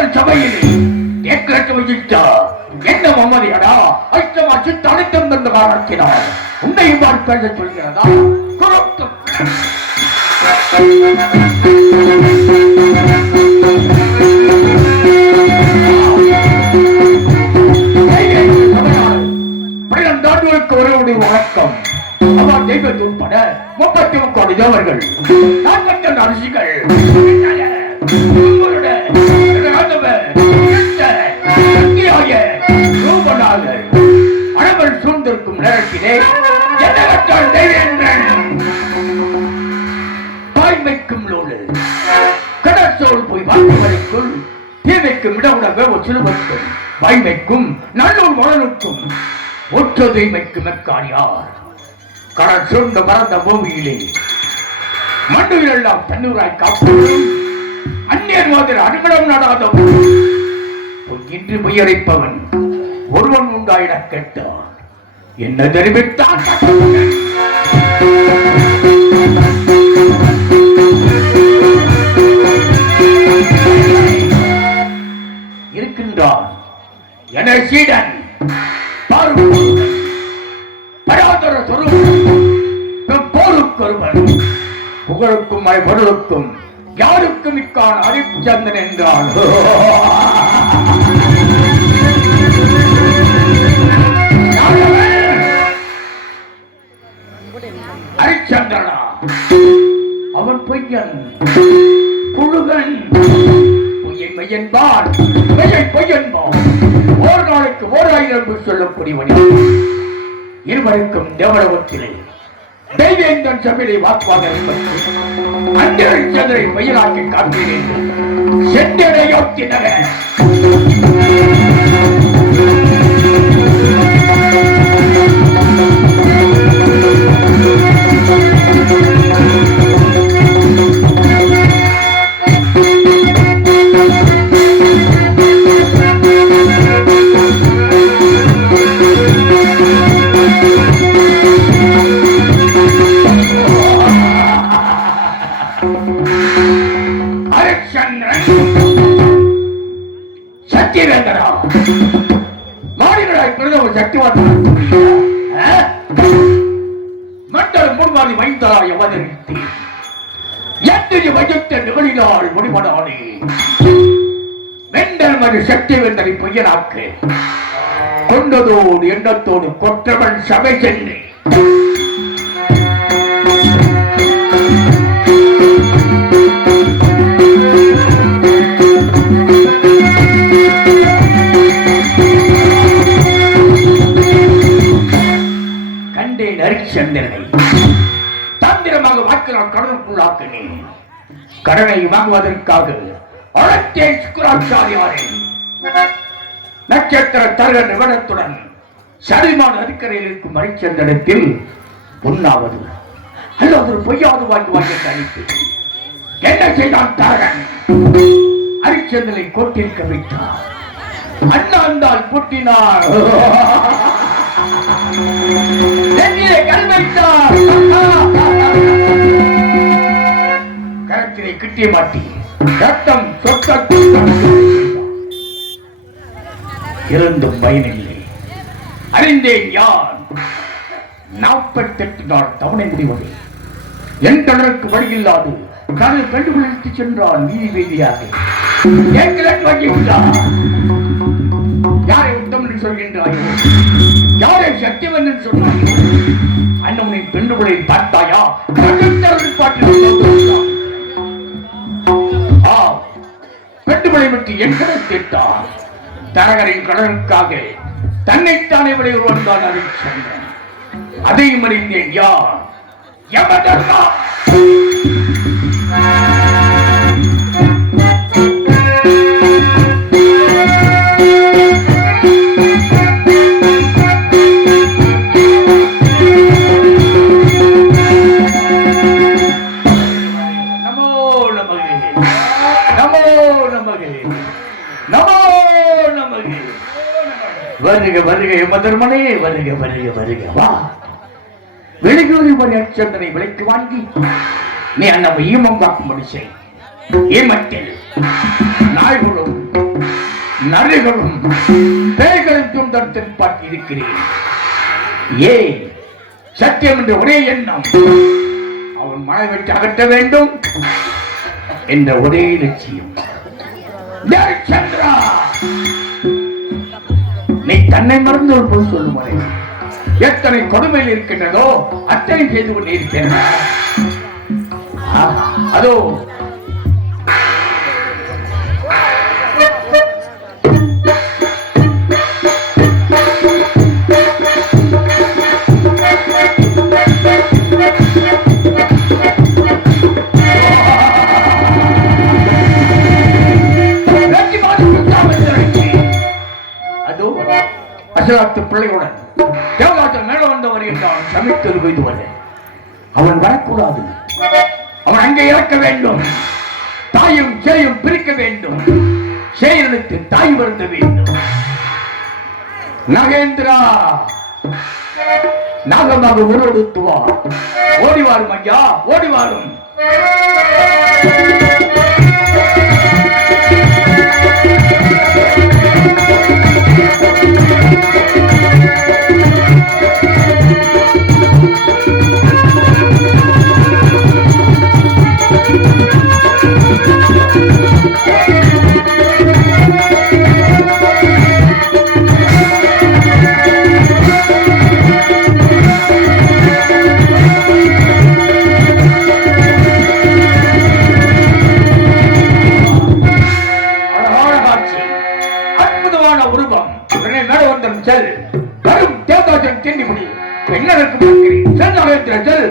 எனக்கு விதித்தா என்ன மம்மதியடா அஷ்டமா சித்த அனைத்தும் தந்த காரணத்தினால் உன்னை இவ்வாறு பேச சொல்கிறதா? ஒருவருடைய வணக்கம் அவர் தெய்வத்தை உட்பட முப்பத்தி முக்கோடி தேவர்கள். அரசிகள். கடற்சோல் போய் வாழ்க்கைக்குள் தீமைக்கும் இட வேவு சிலுவக்கும் வாய்மைக்கும் நல்லூர் மலனுக்கும் ஒற்ற தீமைக்கு மெக்காரியார் கடல் சுருண்ட மறந்த பூமியிலே மண்ணுயிர் எல்லாம் தண்ணூராய் காப்பதும் அந்நியர் மாதிரி அனுகடம் நடாத இன்று பொய்யரைப்பவன் ஒருவன் உண்டாயிட கேட்டான் என்ன தெரிவித்தான் சீடன். பார்வோன், பராதர சொரூபன், போருக்கொருவன் புகழுக்கும் பொருளுக்கும் யாருக்கும் இக்கான அரிச்சந்திரன் என்றான். அரிச்சந்திரனா? அவன் பொய்யன் புழுகன். பொய்யை மெய்யன்பான் மெய்யை பொய்யன்பான் ஒரு நாளைக்கு ஓர் ஆயிரம் சொல்லக்கூடியவன் இருவருக்கும் தேவலோகத்திலே தெய்வேந்தன் சபையை வாக்குவாக அஞ்சரை ஹரிச்சந்திரை மயிலாக்கி காண்கிறேன் சென்றடையோட்டினர ஒரு சக்தி மண்டல் முன்வாதி வைத்தராய் அவதரித்து எத்தனை வஜத்தை நிகழினால் முடிவடானே வெண்டல் மது சக்தி வெந்தரை பொய்யனாக்கு. கொண்டதோடு எண்ணத்தோடு கொற்றவன் சபை சென்று சந்திரனை ஹரிச்சந்திரனை தந்திரமாக வாக்கினால் கடலுக்குள்ளாக்கினேன் கடனை வாங்குவதற்காக அழைத்தேன் சுக்கராச்சாரியாரே. நட்சத்திர தருக நிபுணத்துடன் சரிமான நதிக்கரையில் இருக்கும் ஹரிச்சந்திரத்தில் பொன்னாவது. அல்லது பொய்யாவது வாங்கி வாங்கி அளித்து என்ன செய்தான் தரகன் அரிச்சந்தலை கோட்டிருக்க வைத்தார் அண்ணா அந்தால் புட்டினார். நெஞ்சிலே கல் வைத்தார் கரத்திலே கிட்டிய மாட்டி ரத்தம் சொத்த இருந்தும் பயனில்லை. அறிந்தேன் யார்? நாற்பத்தெட்டு நாள் தவணை முடிவது. என் தொடருக்கு வழியில்லாது கடல் கண்டுபிடித்து சென்றான் நீதி வீதியாக. எங்களுக்கு வங்கி விட்டார் யாரை உத்தம் என்று சொல்கின்றாயோ? யாரை சத்தியவன் என்று அண்ணனை பெண்ணுகளை பார்த்தாயா? கண்டுத்தவர்கள் பாட்டில் பெண்ணுகளை பற்றி எங்களை கேட்டார். தரகரின் கடனுக்காக தன்னைத்தானே விட ஒருவன் அதை சொன்னேன் அதையும் அறிந்தேன். யார்? யமதர்மா வருக வருக எமதர்மனே வருக வருக வருக வா. வெளியூரி ஒரு அச்சந்தனை விலைக்கு வாங்கி நீ நம்ம ஈமம் காக்கும்படி முடிச்சே ஈமத்தில் நாய்களும் நரிகளும் பேய்களும் துன்பத்தில் பார்த்திருக்கிறேன் ஏ சத்தியம் என்ற ஒரே எண்ணம். அவன் மழை விட்டு அகற்ற வேண்டும் என்ற ஒரே லட்சியம். டேய் சந்திரா நீ தன்னை மறந்து ஒரு பொருள் சொல்லும் எத்தனை கொடுமையில் இருக்கின்றதோ அத்தனை செய்து கொண்டிருக்கிறேன் அதோ அசலாத்து பிள்ளையுடன் தேவதாசன் மேல வந்தவர் என்றால் சமைத்தது வைத்துவது அவன் வரக்கூடாது. அவன் அங்கே இறக்க வேண்டும். தாயும் சேயும் பிரிக்க வேண்டும். சேயனுக்கு தாய் வருந்த வேண்டும். நகேந்திரா நாகமாக உருவெடுத்துவார். ஓடி வாரும் ஐயா ஓடி அற்புதமான உருவம். கண்ணை மேல வந்தம் செல். வரும் தேவாஜன் திண்டி முடி. பெண்ணருக்கு செல்